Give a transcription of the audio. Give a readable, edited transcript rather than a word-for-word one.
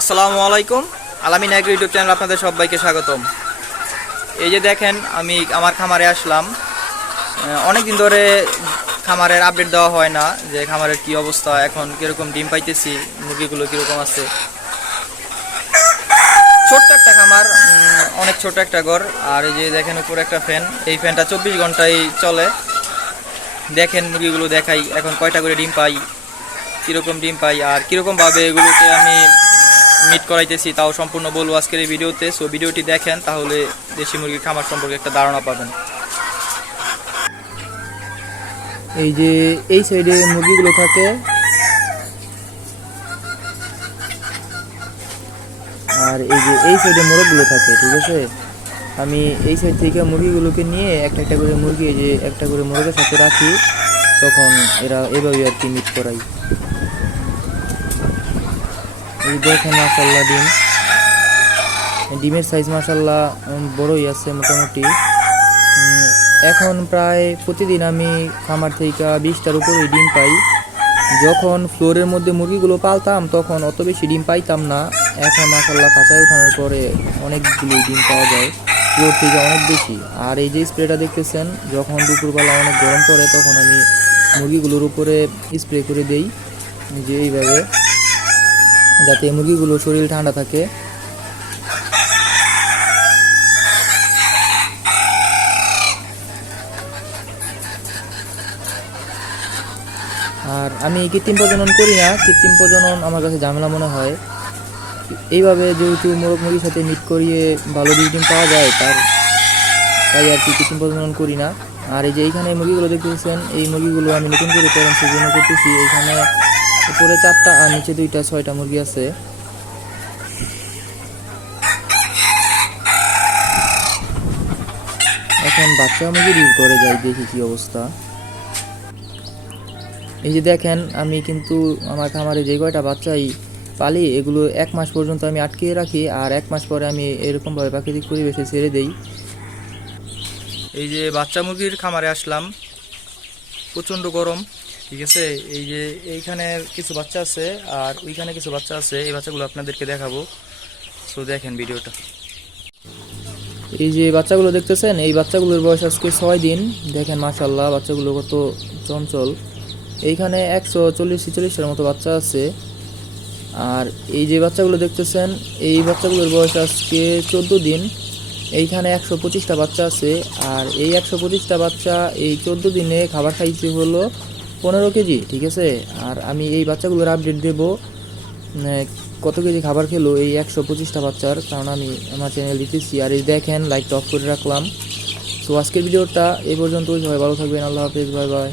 আসসালামু আলাইকুম। আলামিন এগ্রি ইউটিউব চ্যানেল আপনাদের সবাইকে স্বাগতম। এই যে দেখেন, আমি আমার খামারে আসলাম। অনেক দিন ধরে খামারের আপডেট দেওয়া হয় না, যে খামারের কি অবস্থা, এখন কিরকম ডিম পাইতেছি, মুরগিগুলো কিরকম আছে। ছোট্ট একটা খামার, অনেক ছোট একটা ঘর। আর এই যে দেখেন উপরে একটা ফ্যান, এই ফ্যানটা 24 ঘন্টায় চলে। দেখেন মুরগিগুলো দেখাই, এখন কয়টা করে ডিম পাই, কীরকম ডিম পাই আর কীরকমভাবে এগুলোকে আমি মিট করাইতেছি, তাও সম্পূর্ণ বলবো আজকের এই ভিডিওতে। সো ভিডিওটি দেখেন, তাহলে দেশি মুরগির খামার সম্পর্কে একটা ধারণা পাবেন। এই যে এই সাইডে মুরগিগুলো থাকে, আর এই যে এই সাইডে মোরগগুলো থাকে, ঠিক আছে। আমি এই সাইড থেকে মুরগিগুলোকে নিয়ে একটা একটা করে মুরগি, এই যে একটা করে মোরগের সাথে রাখি, তখন এরা এভাবে আর কি মিট করাই। এই দেখেন মাশাআল্লাহ ডিমের সাইজ মাশাআল্লাহ বড়ই আছে মোটামুটি। এখন প্রায় প্রতিদিন আমি খামার থেকে 20টার উপরে ডিম পাই। যখন ফ্লোরের মধ্যে মুরগিগুলো পালতাম তখন অত বেশি ডিম পাইতাম না। এখন মাশাআল্লাহ খাঁচায় ওঠানোর পরে অনেকগুলো ডিম পাওয়া যায়, ফ্লোর থেকে অনেক বেশি। আর এই যে স্প্রেটা দেখতেছেন, যখন দুপুরবেলা অনেক গরম পড়ে তখন আমি মুরগিগুলোর উপরে স্প্রে করে দেই, যে এইভাবে, যাতে মুরগিগুলোর শরীর ঠান্ডা থাকে। আর আমি কৃত্রিম প্রজনন করি না, কৃত্রিম প্রজনন আমার কাছে ঝামেলা মনে হয়। এইভাবে যেহেতু মোরগ মুরগির সাথে মিট করিয়ে ভালো ডিম পাওয়া যায়, তাই আর কি কৃত্রিম প্রজনন করি না। আর এই যে এইখানে মুরগিগুলো দেখতেছেন, এই মুরগিগুলো আমি নতুন করে প্যারেন্টসের জন্য করতেছি। এইখানে উপরে 4টা আর নিচে 2টা, 6টা মুরগি আছে। এখন বাচ্চা মুরগির ঘরে যাই, দেখি কি অবস্থা। এই যে দেখেন, আমি কিন্তু আমার খামারে যে কয়টা বাচ্চাই পালি, এগুলো 1 মাস পর্যন্ত আমি আটকে রাখি, আর 1 মাস পরে আমি এরকমভাবে প্রাকৃতিক পরিবেশে ছেড়ে দেই। এই যে বাচ্চা মুরগির খামারে আসলাম, প্রচণ্ড গরম, ঠিক আছে। এই যে এইখানে কিছু বাচ্চা আছে আর ওইখানে কিছু বাচ্চা আছে, এই বাচ্চাগুলো আপনাদেরকে দেখাবো। সো দেখেন ভিডিওটা। এই যে বাচ্চাগুলো দেখতেছেন, এই বাচ্চাগুলোর বয়স আজকে 6 দিন। দেখেন মাশাআল্লাহ বাচ্চাগুলো কত চঞ্চল। এইখানে 140-140টার মতো বাচ্চা আছে। আর এই যে বাচ্চাগুলো দেখতেছেন, এই বাচ্চাগুলোর বয়স আজকে 14 দিন। এইখানে 125টা বাচ্চা আছে। আর এই 125টা বাচ্চা এই 14 দিনে খাবার খাইছে হলো 15 কেজি, ঠিক আছে। আর আমি এই বাচ্চাগুলোর আপডেট দেব কত কেজি খাবার খেলো এই 125টা বাচ্চার, কারণ আমি আমার চ্যানেল দিতেছি। আর এই দেখেন, লাইটটা অফ করে রাখলাম। তো আজকের ভিডিওটা এই পর্যন্তই। সবাই ভালো থাকবেন, আল্লাহ হাফেজ, বাই বাই।